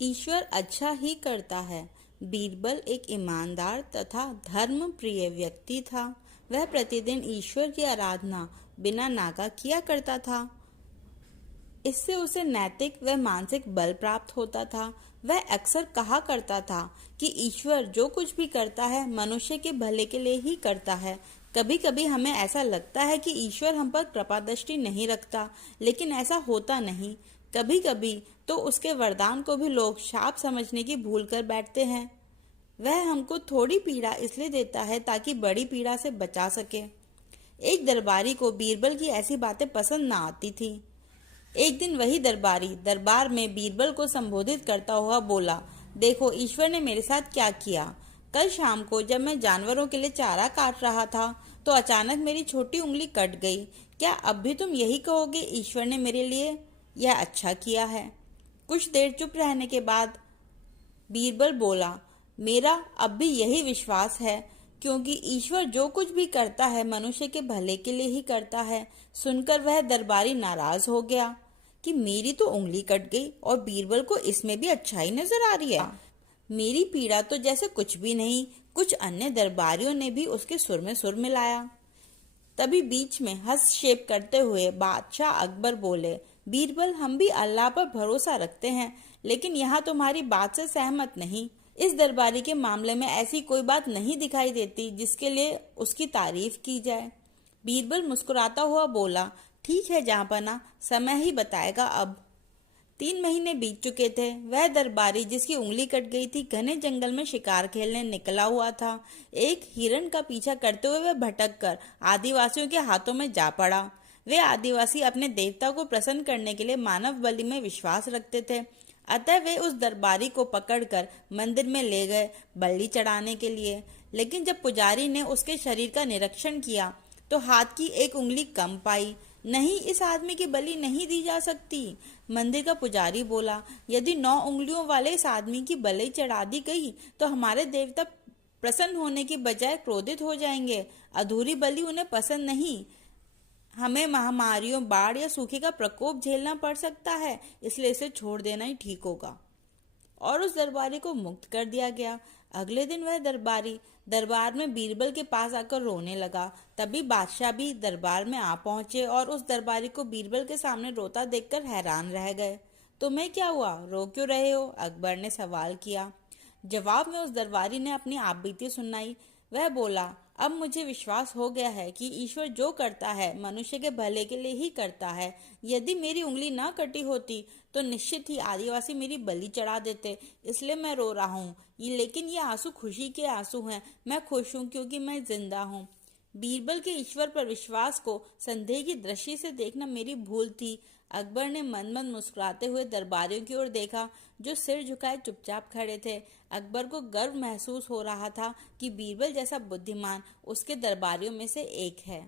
ईश्वर अच्छा ही करता है। बीरबल एक ईमानदार तथा धर्म प्रिय व्यक्ति था। वह प्रतिदिन ईश्वर की आराधना बिना नागा किया करता था। इससे उसे नैतिक व मानसिक बल प्राप्त होता था। वह अक्सर कहा करता था कि ईश्वर जो कुछ भी करता है मनुष्य के भले के लिए ही करता है। कभी कभी हमें ऐसा लगता है कि ईश्वर हम पर कृपा दृष्टि नहीं रखता, लेकिन ऐसा होता नहीं। कभी कभी तो उसके वरदान को भी लोग शाप समझने की भूल कर बैठते हैं। वह हमको थोड़ी पीड़ा इसलिए देता है ताकि बड़ी पीड़ा से बचा सके। एक दरबारी को बीरबल की ऐसी बातें पसंद ना आती थी। एक दिन वही दरबारी दरबार में बीरबल को संबोधित करता हुआ बोला, देखो ईश्वर ने मेरे साथ क्या किया। कल शाम को जब मैं जानवरों के लिए चारा काट रहा था तो अचानक मेरी छोटी उंगली कट गई। क्या अब भी तुम यही कहोगे ईश्वर ने मेरे लिए यह अच्छा किया है? कुछ देर चुप रहने के बाद बीरबल बोला, मेरा अब भी यही विश्वास है, क्योंकि ईश्वर जो कुछ भी करता है मनुष्य के भले के लिए ही करता है। सुनकर वह दरबारी नाराज हो गया कि मेरी तो उंगली कट गई और बीरबल को इसमें भी अच्छाई नजर आ रही है। मेरी पीड़ा तो जैसे कुछ भी नहीं। कुछ अन्य दरबारियों ने भी उसके सुर में सुर मिलाया। तभी बीच में हस्तक्षेप करते हुए बादशाह अकबर बोले, बीरबल हम भी अल्लाह पर भरोसा रखते हैं, लेकिन यहाँ तुम्हारी बात से सहमत नहीं। इस दरबारी के मामले में ऐसी कोई बात नहीं दिखाई देती जिसके लिए उसकी तारीफ की जाए। बीरबल मुस्कुराता हुआ बोला, ठीक है जहाँपना, समय ही बताएगा अब। 3 महीने बीत चुके थे। वह दरबारी जिसकी उंगली कट गई थी घने जंगल में शिकार खेलने निकला हुआ था। एक हिरण का पीछा करते हुए वह भटक कर आदिवासियों के हाथों में जा पड़ा। वे आदिवासी अपने देवता को प्रसन्न करने के लिए मानव बलि में विश्वास रखते थे। अतः वे उस दरबारी को पकड़कर मंदिर में ले गए बलि चढ़ाने के लिए। लेकिन जब पुजारी ने उसके शरीर का निरीक्षण किया तो हाथ की एक उंगली कम पाई। नहीं, इस आदमी की बलि नहीं दी जा सकती। मंदिर का पुजारी बोला, यदि 9 उंगलियों वाले इस आदमी की बलि चढ़ा दी गई तो हमारे देवता प्रसन्न होने की बजाय क्रोधित हो जाएंगे। अधूरी बलि उन्हें पसंद नहीं। हमें महामारियों, बाढ़ या सूखे का प्रकोप झेलना पड़ सकता है, इसलिए इसे छोड़ देना ही ठीक होगा। और उस दरबारी को मुक्त कर दिया गया। अगले दिन वह दरबारी दरबार में बीरबल के पास आकर रोने लगा। तभी बादशाह भी दरबार में आ पहुंचे और उस दरबारी को बीरबल के सामने रोता देखकर हैरान रह गए। तुम्हें क्या हुआ, रो क्यों रहे हो? अकबर ने सवाल किया। जवाब में उस दरबारी ने अपनी आपबीती सुनाई। वह बोला, अब मुझे विश्वास हो गया है कि ईश्वर जो करता है मनुष्य के भले के लिए ही करता है। यदि मेरी उंगली ना कटी होती तो निश्चित ही आदिवासी मेरी बलि चढ़ा देते, इसलिए मैं रो रहा हूँ। लेकिन ये आंसू खुशी के आंसू हैं। मैं खुश हूँ क्योंकि मैं जिंदा हूँ। बीरबल के ईश्वर पर विश्वास को संदेह की दृष्टि से देखना मेरी भूल थी। अकबर ने मन मन मुस्कुराते हुए दरबारियों की ओर देखा जो सिर झुकाए चुपचाप खड़े थे। अकबर को गर्व महसूस हो रहा था कि बीरबल जैसा बुद्धिमान उसके दरबारियों में से एक है।